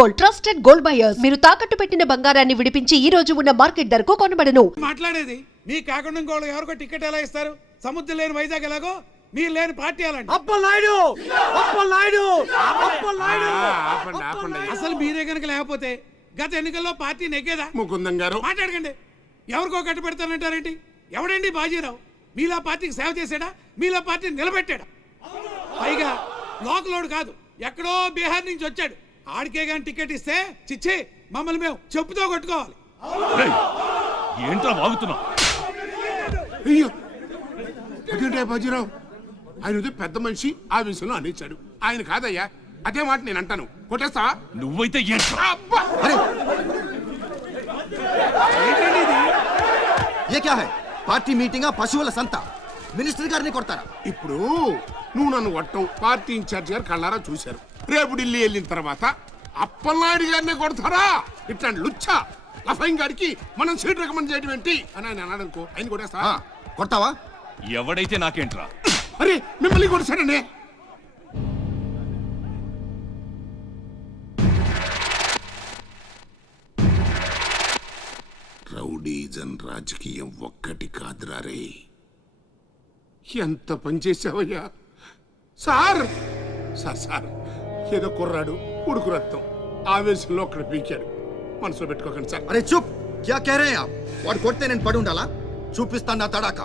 Gold, trusted gold buyers. మీరు తాకట్టు పెట్టిన బంగారాన్ని విడిపించి ఈ రోజు ఉన్న మార్కెట్ ధరకు కొనబడను. మాట్లాడేది మీ కాకుండా ఇంకోళ్ళు ఎవరికో టికెట్ ఎలా ఇస్తారు? సముద్రం లేని వైజాగ్ ఎలాగో మీరు లేని పార్టీ అలాంటి. అసలు మీరే కనుక లేకపోతే గత ఎన్నికల్లో పార్టీ నెగ్గేదా? ముకుందం గారు మాట్లాడకండి. ఎవరికో కట్టు పెడతానంటారేంటి? ఎవడండి బాజీరావు? మీలా పార్టీకి సేవ చేశాడా? మీలా పార్టీని నిలబెట్టాడా? పైగా లోకలోడు కాదు, ఎక్కడో బీహార్ నుంచి వచ్చాడు. ఆడికే గాని టికెట్ ఇస్తే చిచ్చి మమ్మల్ని మేము చెప్పుతో కొట్టుకోవాలి. ఏంట్రా వాగుతున్నావు? అయ్యో అదేంటే బాజీరావు, ఆయన పెద్ద మనిషి ఆ విషయంలో అనేచాడు. ఆయన కాదయ్యా, అదే మాట నేను అంటాను. కొట్టేస్తా నువ్వైతే పార్టీ మీటింగ్ పశువుల సంత, మినిస్టర్ గారిని కొడతారా? ఇప్పుడు నువ్వు నన్ను కొట్టం పార్టీ ఇన్ఛార్జ్ గారు కళ్ళారా చూశారు. రేపు ఢిల్లీ వెళ్ళిన తర్వాత అప్పలనాయుడు గారిని కొడతారా? ఇట్లాంటి లుచ్చా లఫైన్ గారికి మనం సీట్ రికమెండ్ చేయడం ఏంటి అని ఆయన అన్నాడు అనుకో, ఆయన కొట్టేస్తా. కొడతావా? ఎవడైతే నాకేంట్రా? అరే మిమ్మల్ని కొడతాడండి. రౌడీజన్ రాజకీయం ఒక్కటి కాదురా రే. ఎంత పనిచేసావయ్యా సార్. సార్ ఏదో కుర్రాడు ఉడుకు రక్తం ఆవేశంలో ఒక్కడ పీకాడు. మనసులో పెట్టుకోకండి సార్. అరే చూప్, క్యా కహ రహే ఆప్? వాడు కొడితే నేను పడి ఉండాలా? చూపిస్తాను నా తడాక.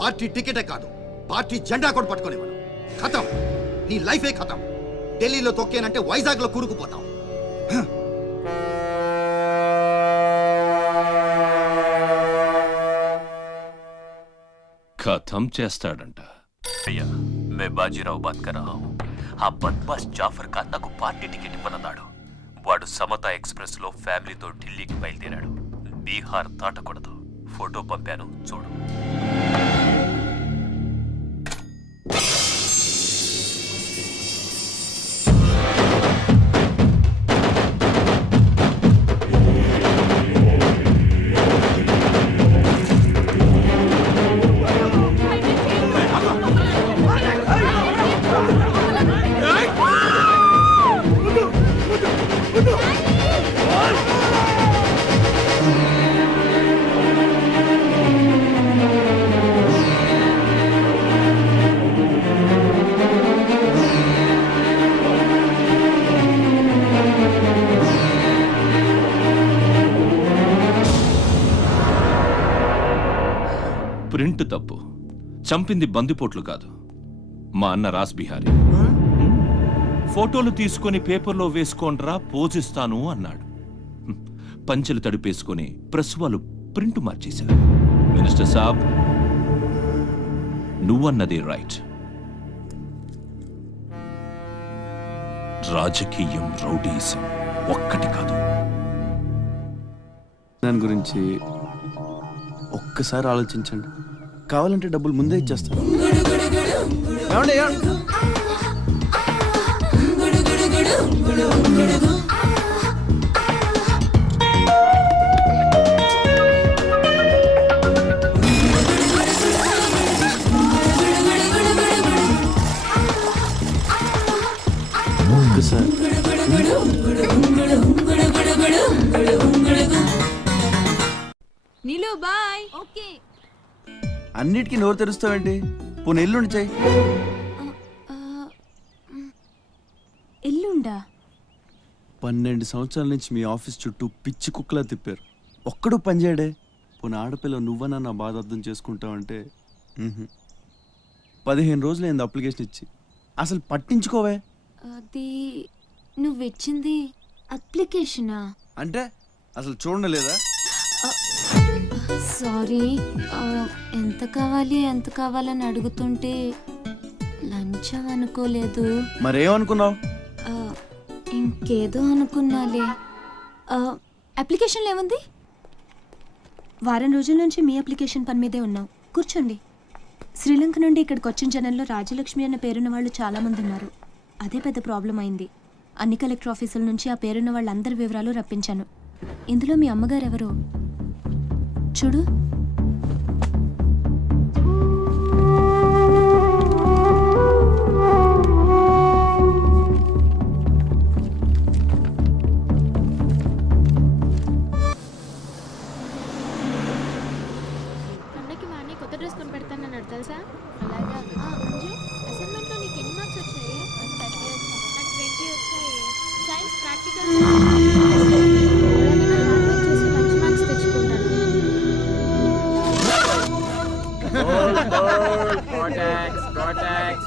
పార్టీ టికెటే కాదు, పార్టీ జెండా కూడా పట్టుకునేవాడు. ఖతం, నీ లైఫే ఖతం. ఢిల్లీలో తొక్కేనంటే వైజాగ్ లో కూరుకుపోతాం. ఖతం చేస్తాడంట. भैया मैं बाजीराव बात कर रहा हूँ. ఆ బద్మాస్ జాఫర్ ఖాన్ నాకు పార్టీ టికెట్ ఇవ్వనన్నాడు. వాడు సమతా ఎక్స్ప్రెస్ లో ఫ్యామిలీతో ఢిల్లీకి బయలుదేరాడు. బీహార్ దాటకూడదు. ఫోటో పంపాను చూడు. ప్రింట్ తప్పు, చంపింది బందిపోట్లు కాదు, మా అన్న రాస్ బిహారీ. ఫోటోలు తీసుకొని పేపర్లో వేసుకోండ్రా పోజిస్తాను అన్నాడు. పంచెలు తడిపేసుకొని ప్రెస్ వాళ్ళు ప్రింట్ మార్చేశారు. మినిస్టర్ సాబ్, నువ్వన్నది రైట్. రాజకీయం రౌడీజం ఒక్కటి కాదు. దాని గురించి ఒక్కసారి ఆలోచించండి. కావాలంటే డబ్బులు ముందే ఇచ్చేస్తాను. నీలు బాయ్. ఓకే. అన్నిటికీ నోరు తెరుస్తావేంటి? పోనీ ఎల్లుండి చెయ్యి. ఎల్లుండా? 12 సంవత్సరాల నుంచి మీ ఆఫీస్ చుట్టూ పిచ్చి కుక్కలా తిప్పారు, ఒక్కడూ పనిచేయడే. పోనీ ఆడపిల్ల నువ్వన్నా నా బాధ అర్థం చేసుకుంటావంటే 15 రోజులు అయింది అప్లికేషన్ ఇచ్చి, అసలు పట్టించుకోవే. అది నువ్విచ్చింది అప్లికేషనా? అంటే అసలు చూడలేదా? సారీ, ఎంత కావాలని అడుగుతుంటే లంచం అనుకోలేదు. మరేమనుకున్నావు? ఇంకేదో అనుకున్నాలే. అప్లికేషన్లో ఏముంది? వారం రోజుల నుంచి మీ అప్లికేషన్ పని మీదే ఉన్నాం. కూర్చోండి. శ్రీలంక నుండి ఇక్కడికి వచ్చిన జనంలో రాజలక్ష్మి అన్న పేరున్న వాళ్ళు చాలామంది ఉన్నారు. అదే పెద్ద ప్రాబ్లం అయింది. అన్ని కలెక్టర్ ఆఫీసుల నుంచి ఆ పేరున్న వాళ్ళందరి వివరాలు రప్పించాను. ఇందులో మీ అమ్మగారు ఎవరో చూడు.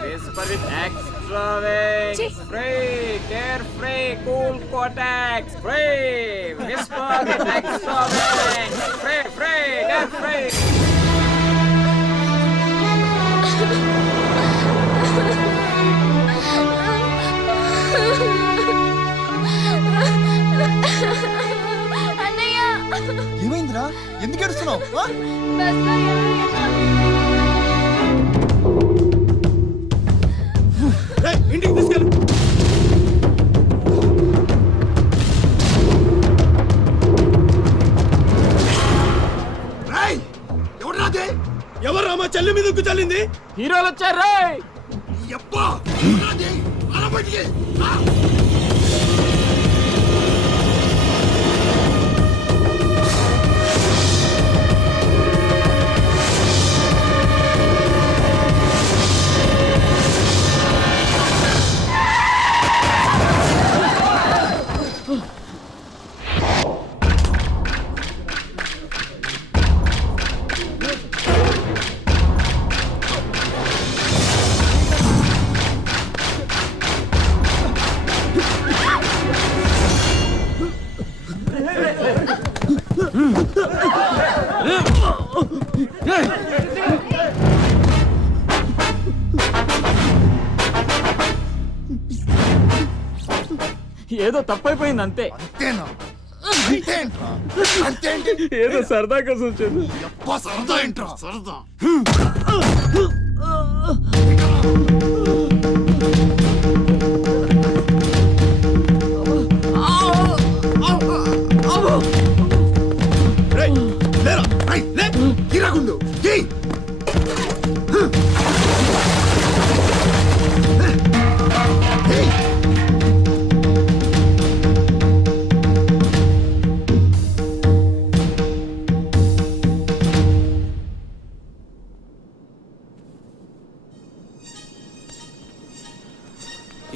Whisper with extra wings. Free, carefree, cool Cortex. Free, whisper with extra wings. Free, carefree. అన్నయ్య ఏమైందిరా ఎందుకు ఏడుస్తున్నావు బస్లో ఇంటికి తీసుకెళ్ళు. ఎవరు మా చెల్లి మీద ఉక్కు చల్లింది? హీరోలు వచ్చారు. ఏదో తప్పైపోయింది అంతే. అంతేనా అంతేంటి ఏదో సరదా కోసం వచ్చాను. సరదా ఏంట్రా సరదా గిరగుండు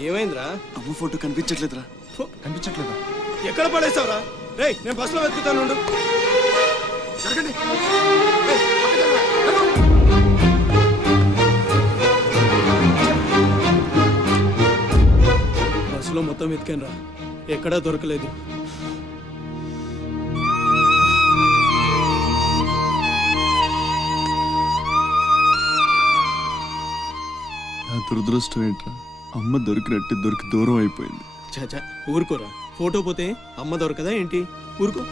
ఏమైందిరా? అమ్మ ఫోటో కనిపించట్లేదురా. కనిపించట్లేదా? ఎక్కడ పడేసావురా? రేయ్ నేను బస్సులో వెతుకుతాను. బస్సులో మొత్తం వెతికాను రా, ఎక్కడా దొరకలేదు. నా దురదృష్టం ఏంట్రా, అమ్మ దొరికినట్టు దొరికి దూరం అయిపోయింది. చాచా ఊరుకోరా, ఫోటో పోతే అమ్మ దొరకదా ఏంటి? ఊరుకో.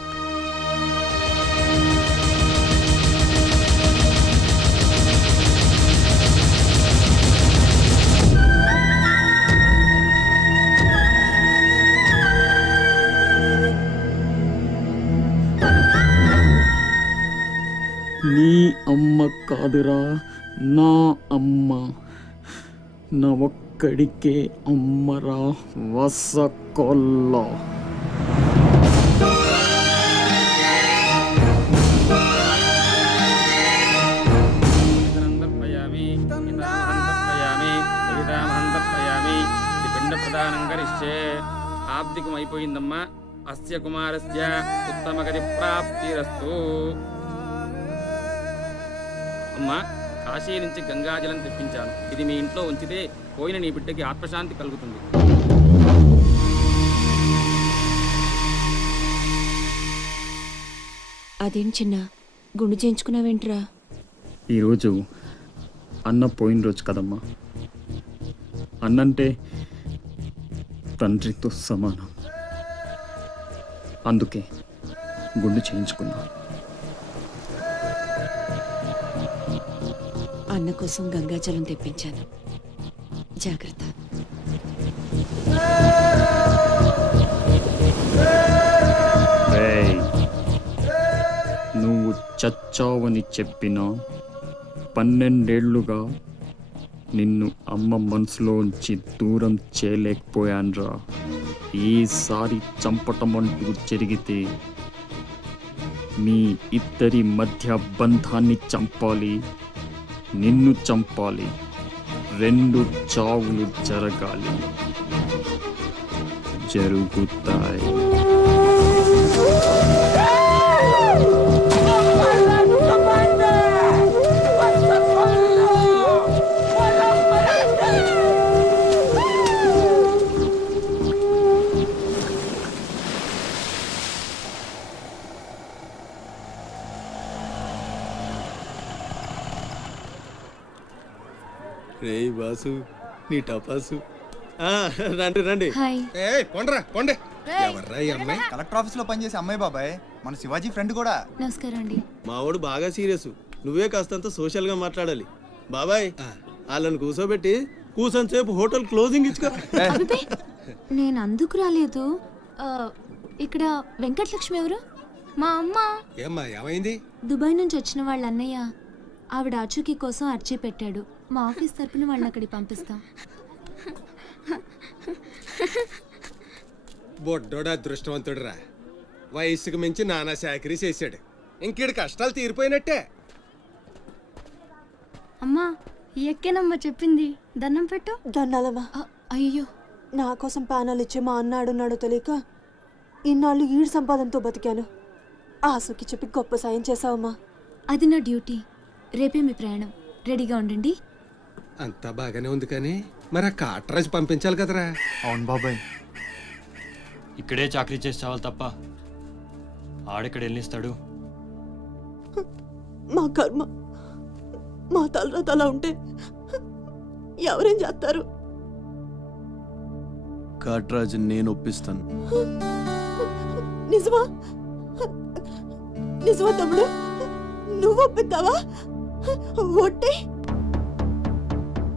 నీ అమ్మ కాదురా, నా అమ్మ. నా ఒక్కడికే అమ్మరా వసకొల్ల. పిండ ప్రదానం కరిష్యే. ఆబ్దికం అయిపోయిందమ్మా. అస్య కుమారస్య ఉత్తమగతి ప్రాప్తిరస్తు. అమ్మా, కాశీ నుంచి గంగాజలం తెప్పించాను. ఇది మీ ఇంట్లో ఉంచితే పోయిన నీ బిడ్డకి ఆత్మశాంతి కలుగుతుంది. అదేం చిన్న గుండు చేయించుకున్నావేంట్రా? ఈరోజు అన్న పోయిన రోజు కదమ్మా. అన్నంటే తండ్రితో సమానం. అందుకే గుండు చేయించుకున్నా. అన్న కోసం గంగాజలం తెప్పించాను, జాగ్రత్త. నువ్వు చచ్చావని చెప్పిన 12 ఏళ్లుగా నిన్ను అమ్మ మనసులోంచి దూరం చేయలేకపోయాన్రా. ఈసారి చంపటం అంటూ జరిగితే మీ ఇద్దరి మధ్య బంధాన్ని చంపాలి, నిన్ను చంపాలి. 2 చావులు జరగాలి. జరుగుతాయి. రే బాసు నీ టపాసు రండి రండి. హాయ్. కొండ్రా కొండే ఎవర్రా ఈ అమ్మాయి? కలెక్టర్ ఆఫీస్ లో పనిచేసే అమ్మాయి బాబాయ్, మన శివాజీ ఫ్రెండ్ కూడా. నమస్కారం అండి. మావాడు బాగా సీరియస్, నువ్వే కాస్తంత సోషల్ గా మాట్లాడాలి. బాబాయ్ వాళ్ళని కూర్చోబెట్టి కూర్చొని సేపు హోటల్ క్లోజింగ్ ఇచ్చుకో. అబ్బే, నేను అందుకు రాలేదు. ఇక్కడ వెంకటలక్ష్మి ఎవరు? మా అమ్మ. ఏమ్మా ఏమైంది? దుబాయ్ నుంచి వచ్చిన వాళ్ళ అన్నయ్య ఆవిడ ఆచూకీ కోసం అర్జీ పెట్టాడు. మా ఆఫీస్ తరపున వాళ్ళని అక్కడికి పంపిస్తాం. బొడ్డోడు అదృష్టవంతుడురా, వయసుకు మించి నానా చాకరీ చేశాడు. ఇంకీడి కష్టాలు తీరిపోయినట్టే. అమ్మా, ఎక్కేనమ్మా చెప్పింది, దండం పెట్టు. దండాలమ్మా. అయ్యో, నా కోసం పానాలు ఇచ్చే మా అన్నాడున్నాడో తెలియక ఇన్నాళ్ళు ఈడు సంపాదనతో బతికాను. ఆసుకి చెప్పి గొప్ప సాయం చేసావమ్మా. అది నా డ్యూటీ. రేపే మీ ప్రయాణం, రెడీగా ఉండండి. అంతా బాగానే ఉంది కానీ మరి ఆ కాట్రాజు పంపించాలి కదరా. అవును బాబాయ్. ఇక్కడే చాకరీ చేసి చావాలి తప్ప ఆడెక్కడ వెళ్ళిస్తాడు? మా కర్మ, మా తలరాత అలా ఉంటే ఎవరేం చేస్తారు? కాట్రాజు నేను ఒప్పిస్తాను. నిజమా? నిజమా తమ్ముడు? నువ్వు ఒప్పిద్దావా? ఒట్టే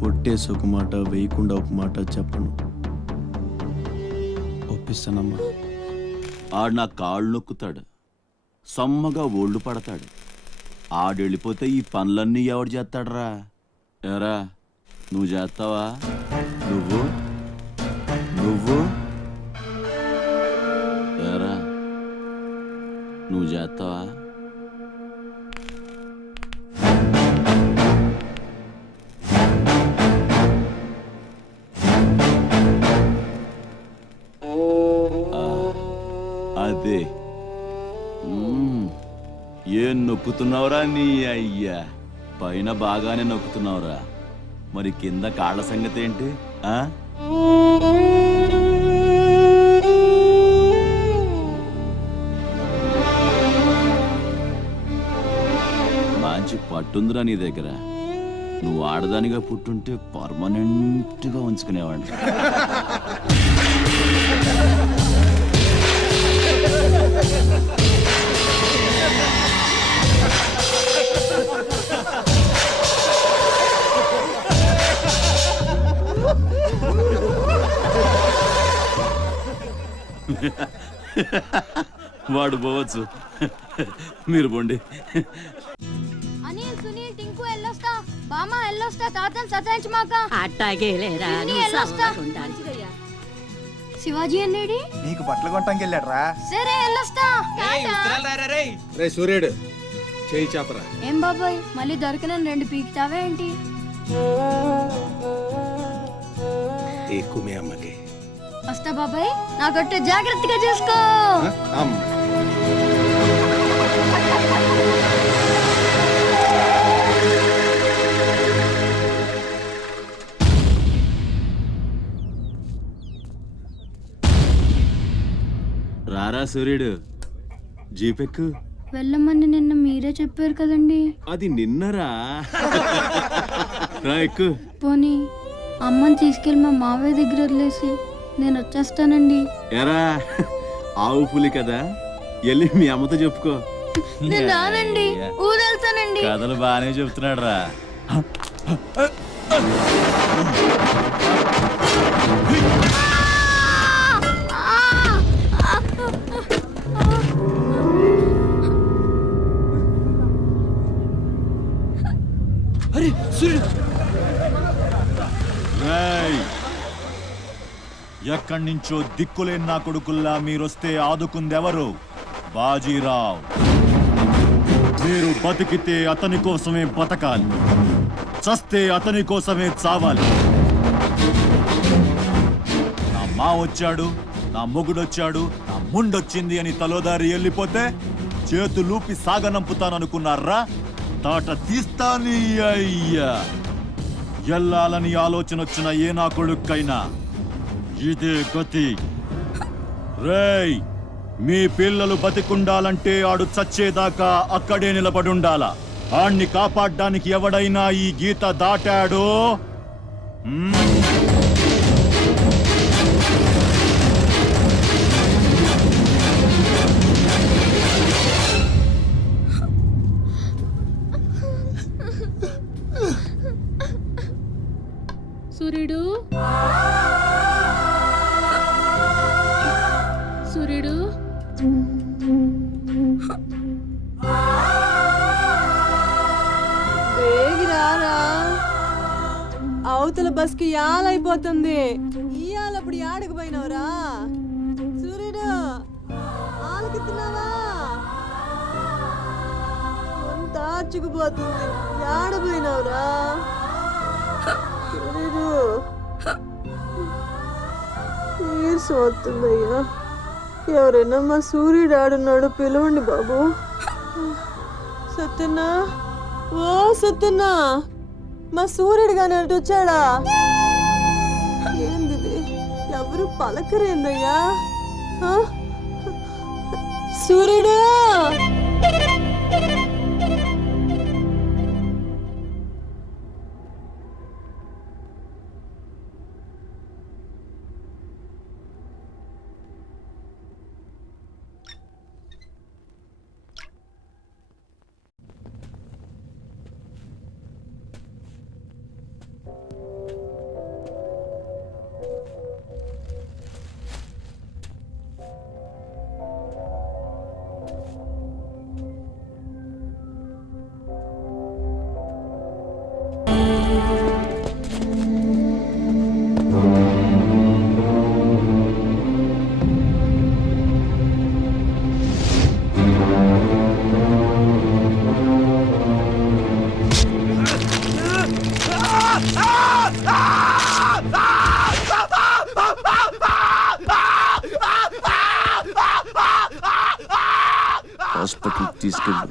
ఒట్టేసి ఒక మాట, వేయకుండా ఒక మాట చెప్పను. ఒప్పిస్తానమ్మా. ఆడు నా కాళ్ళు నొక్కుతాడు, సమ్మగా ఒళ్ళు పడతాడు. ఆడెళ్ళిపోతే ఈ పనులన్నీ ఎవడు చేస్తాడరా? ఎరా, నువ్వు చేస్తావా? నువ్వు నువ్వు ఎరా, నువ్వు చేస్తావా? అదే. ఏం నొక్కుతున్నావురా నీ అయ్యా? పైన బాగానే నొక్కుతున్నావురా, మరి కింద కాళ్ళ సంగతి ఏంటి? మంచి పట్టుందిరా నీ దగ్గర. నువ్వు ఆడదానిగా పుట్టుంటే పర్మనెంట్గా ఉంచుకునేవాడిని. వాడు పోవచ్చు, మీరు పోండి. అనిల్, సునీల్, టింకు ఎల్లొస్తా. బామ్మ ఎల్లొస్తా. తాతని సతాయించమాక. అట్టాగే లేరా, ఎల్లొస్తా. శివాజీ అన్నేడి? నీకు బట్టలు కొనటానికి వెళ్ళాడు. సరే ఎల్లొస్తా. రే సూర్యుడు, చేయి చాపరా. ఏం బాబాయ్, మళ్ళీ దొరికిన 2 పీకుతావే ఏంటి? ఎక్కువ మీ అమ్మకి. వస్తా బాబాయ్, నా గట్టు జాగ్రత్తగా చూసుకో. రారా సూర్యుడు, జీపెక్కు. వెళ్ళమని నిన్న మీరే చెప్పారు కదండి. అది నిన్నరా. రా ఎక్కు. పోనీ అమ్మని తీసుకెళ్ళి మా మావయ్య దగ్గర వదిలేసి నేను వచ్చేస్తానండి. ఎరా, ఆవు పులి కదా, వెళ్ళి మీ అమ్మతో చెప్పుకో. నేను రానండి, ఊరెళ్తానండి. కథలు బాగానే చెప్తున్నాడు రా. అరే సూర్యుడు, ఎక్కడి నుంచో దిక్కులేని నా కొడుకుల్లా మీరొస్తే ఆదుకుందెవరు? బాజీరావ్. మీరు బతికితే అతని కోసమే బతకాలి, చస్తే అతని కోసమే చావాలి. నా మా వచ్చాడు, నా మొగుడొచ్చాడు, నా ముండొచ్చింది అని తలోదారి వెళ్ళిపోతే చేతులూపి సాగనంపుతాననుకున్నారా? తాట తీస్తాని అయ్యా. ఎల్లాలని ఆలోచన వచ్చిన ఏ నా కొడుక్కైనా ఇదే గతి. రేయ్, మీ పిల్లలు బతికుండాలంటే ఆడు చచ్చేదాకా అక్కడే నిలబడుండాలా. ఆణ్ణి కాపాడ్డానికి ఎవడైనా ఈ గీత దాటాడో సూర్యుడు సూర్యుడు వేగిరారా, అవతల బస్కి యాలైపోతుంది. ఇయాలప్పుడు యాడకు పోయినవరా సూర్యుడు? ఆలకిస్తున్నావా? అంతా ఆర్చుకుపోతుంది. యాడ పోయినవరా సూర్యుడు? నీరసం వస్తుందయ్యా. ఎవరైనా మా సూర్యుడు ఆడున్నాడు, పిలవండి బాబు. సత్యన్నా, ఓ సత్యన్నా, మా సూర్యుడు గాని అటు వచ్చాడా? ఏంది ఎవరు పలకరేందయ్యా? సూర్యుడు! హాస్పిటల్ తీసుకెళ్ళు.